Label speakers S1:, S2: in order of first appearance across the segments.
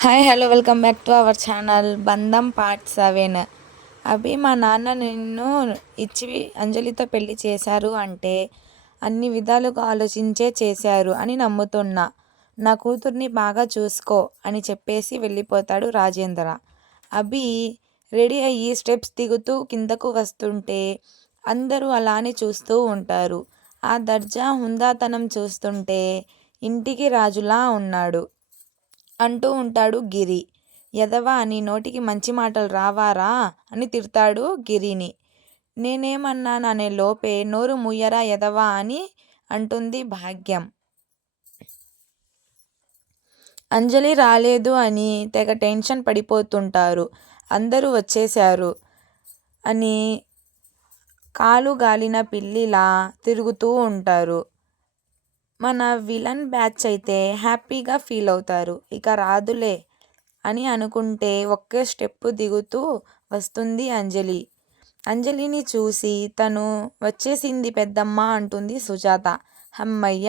S1: Hi hello welcome back to our channel Bandham part seven. Abhi మా నాన్న నిన్ను ఇచ్చి అంజలితో పెళ్ళి చేశారు అంటే అన్ని విధాలుగా ఆలోచించే చేశారు అని నమ్ముతున్నా. నా కూతుర్ని బాగా చూసుకో అని చెప్పేసి వెళ్ళిపోతాడు రాజేంద్ర. అభి రెడీ అయ్యి స్టెప్స్ దిగుతూ కిందకు వస్తుంటే అందరూ అలానే చూస్తూ ఉంటారు. ఆ దర్జా హుందాతనం చూస్తుంటే ఇంటికి రాజులా ఉన్నాడు. అంటూ ఉంటాడు గిరి. ఎదవా నీ నోటికి మంచి మాటలు రావారా? అని తిడతాడు గిరిని. నేనేమన్నాననే లోపే నోరు ముయ్యరా ఎదవా అని అంటుంది భాగ్యం. అంజలి రాలేదు అని తెగ టెన్షన్ పడిపోతుంటారు. అందరూ వచ్చేశారు అని కాలు గాలిన పిల్లిలా తిరుగుతూ ఉంటారు. మన విలన్ బ్యాచ్ అయితే హ్యాపీగా ఫీల్ అవుతారు. ఇక రాదులే అని అనుకుంటే ఒకే స్టెప్ దిగుతూ వస్తుంది అంజలి. అంజలిని చూసి తను వచ్చేసింది పెద్దమ్మ అంటుంది సుజాత. హమ్మయ్య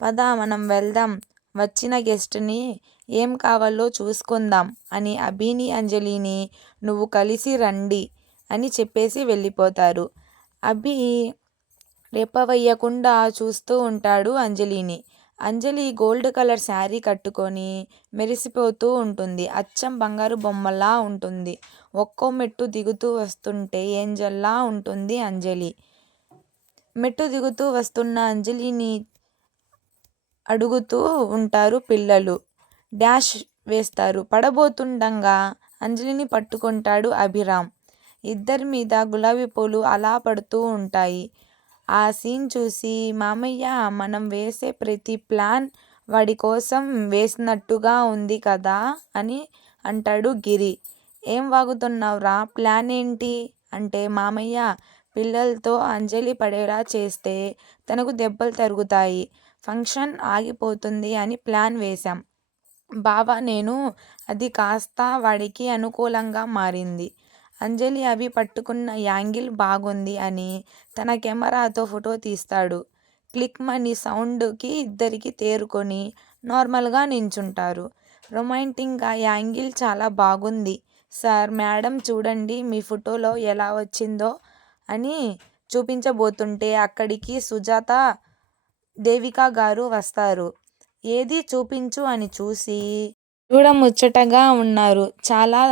S1: పద మనం వెళ్దాం. వచ్చిన గెస్ట్ని ఏం కావాలో చూసుకుందాం అని అభిని అంజలిని నువ్వు కలిసి రండి అని చెప్పేసి వెళ్ళిపోతారు. అభి రెప్పవేయకుండా చూస్తూ ఉంటాడు అంజలిని. అంజలి గోల్డ్ కలర్ శారీ కట్టుకొని మెరిసిపోతూ ఉంటుంది. అచ్చం బంగారు బొమ్మలా ఉంటుంది. ఒక్కో మెట్టు దిగుతూ వస్తుంటే ఏంజల్లా ఉంటుంది అంజలి. మెట్టు దిగుతూ వస్తున్న అంజలిని అడుగుతూ ఉంటారు పిల్లలు. డాష్ వేస్తారు. పడబోతుండగా అంజలిని పట్టుకుంటాడు అభిరామ్. ఇద్దరి మీద గులాబీ పూలు అలా పడుతూ ఉంటాయి. ఆ సీన్ చూసి మామయ్య మనం వేసే ప్రతి ప్లాన్ వాడి కోసం వేసినట్టుగా ఉంది కదా అని అంటాడు గిరి. ఏం వాగుతున్నావురా? ప్లాన్ ఏంటి? అంటే మామయ్య పిల్లలతో అంజలి పడేలా చేస్తే తనకు దెబ్బలు తరుగుతాయి. ఫంక్షన్ ఆగిపోతుంది అని ప్లాన్ వేశాం. బావా నేను అది కాస్త వాడికి అనుకూలంగా మారింది. అంజలి అవి పట్టుకున్న యాంగిల్ బాగుంది అని తన కెమెరాతో ఫోటో తీస్తాడు. క్లిక్ మనీ సౌండ్కి ఇద్దరికి తేరుకొని నార్మల్గా నించుంటారు. రొమాంటిక్గా యాంగిల్ చాలా బాగుంది. సార్ మేడం చూడండి మీ ఫోటోలో ఎలా వచ్చిందో అని చూపించబోతుంటే అక్కడికి సుజాత దేవిక గారు వస్తారు. ఏది చూపించు అని చూసి చూడముచ్చటగా ఉన్నారు. చాలా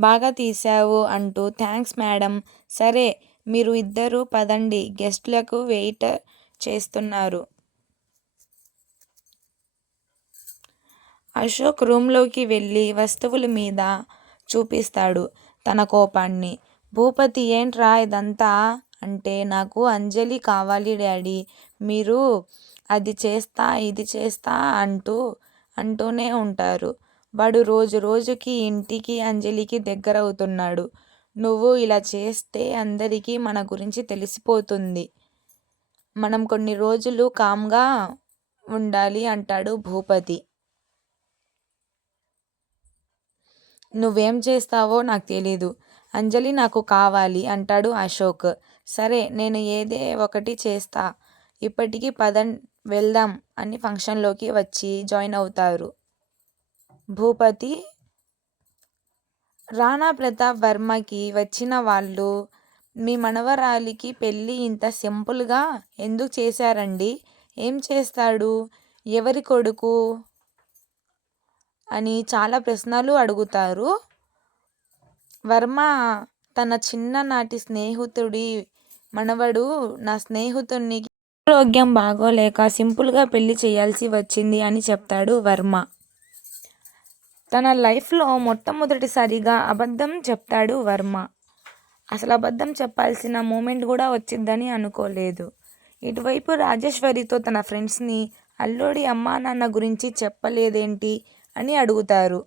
S1: బాగా తీశావు అంటూ థ్యాంక్స్ మేడం. సరే మీరు ఇద్దరు పదండి. గెస్ట్లకు వెయిట్ చేస్తున్నారు. అశోక్ రూమ్లోకి వెళ్ళి వస్తువుల మీద చూపిస్తాడు తన కోపాన్ని. భూపతి ఏంట్రా ఇదంతా? అంటే నాకు అంజలి కావాలి డాడీ. మీరు అది చేస్తా ఇది చేస్తా అంటూ అంటూనే ఉంటారు. వాడు రోజు రోజుకి ఇంటికి అంజలికి దగ్గరవుతున్నాడు. నువ్వు ఇలా చేస్తే అందరికీ మన గురించి తెలిసిపోతుంది. మనం కొన్ని రోజులు కామ్గా ఉండాలి అంటాడు భూపతి. నువ్వేం చేస్తావో నాకు తెలీదు. అంజలి నాకు కావాలి అంటాడు అశోక్. సరే నేను ఏదే ఒకటి చేస్తా. ఇప్పటికీ పదం వెళ్దాం అని ఫంక్షన్లోకి వచ్చి జాయిన్ అవుతారు. భూపతి రాణా ప్రతాప్ వర్మకి వచ్చిన వాళ్ళు మీ మనవరాలికి పెళ్ళి ఇంత సింపుల్గా ఎందుకు చేశారండి? ఏం చేస్తాడు? ఎవరి కొడుకు? అని చాలా ప్రశ్నలు అడుగుతారు. వర్మ తన చిన్ననాటి స్నేహితుడి మనవడు నా స్నేహితుడికి ఆరోగ్యం బాగోలేక సింపుల్గా పెళ్ళి చేయాల్సి వచ్చింది అని చెప్తాడు వర్మ. తన లైఫ్లో మొట్టమొదటిసారిగా అబద్ధం చెప్తాడు వర్మ. అసలు అబద్ధం చెప్పాల్సిన మూమెంట్ కూడా వచ్చిందని అనుకోలేదు. ఇటువైపు రాజేశ్వరితో తన ఫ్రెండ్స్ని అల్లుడి అమ్మా నాన్న గురించి చెప్పలేదేంటి అని అడుగుతారు.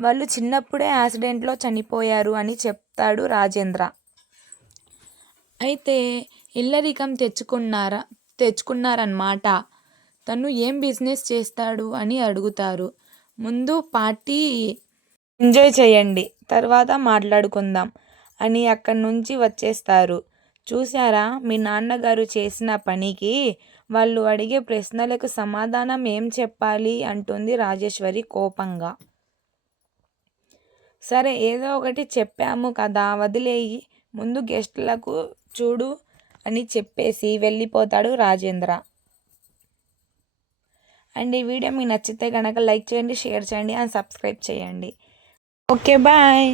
S1: వాళ్ళు చిన్నప్పుడే యాక్సిడెంట్లో చనిపోయారు అని చెప్తాడు రాజేంద్ర. అయితే ఇల్లరికం తెచ్చుకున్నారా తెచ్చుకున్నారన్నమాట. తను ఏం బిజినెస్ చేస్తాడు అని అడుగుతారు. ముందు పార్టీ ఎంజాయ్ చేయండి తర్వాత మాట్లాడుకుందాం అని అక్కడి నుంచి వచ్చేస్తారు. చూసారా మీ నాన్నగారు చేసిన పనికి వాళ్ళు అడిగే ప్రశ్నలకు సమాధానం ఏం చెప్పాలి అంటుంది రాజేశ్వరి కోపంగా. సరే ఏదో ఒకటి చెప్పాము కదా వదిలేయి ముందు గెస్టులకు చూడు అని చెప్పేసి వెళ్ళిపోతాడు రాజేంద్ర. అండ్ ఈ వీడియో మీకు నచ్చితే కనుక లైక్ చేయండి షేర్ చేయండి అండ్ సబ్స్క్రైబ్ చేయండి. Okay bye.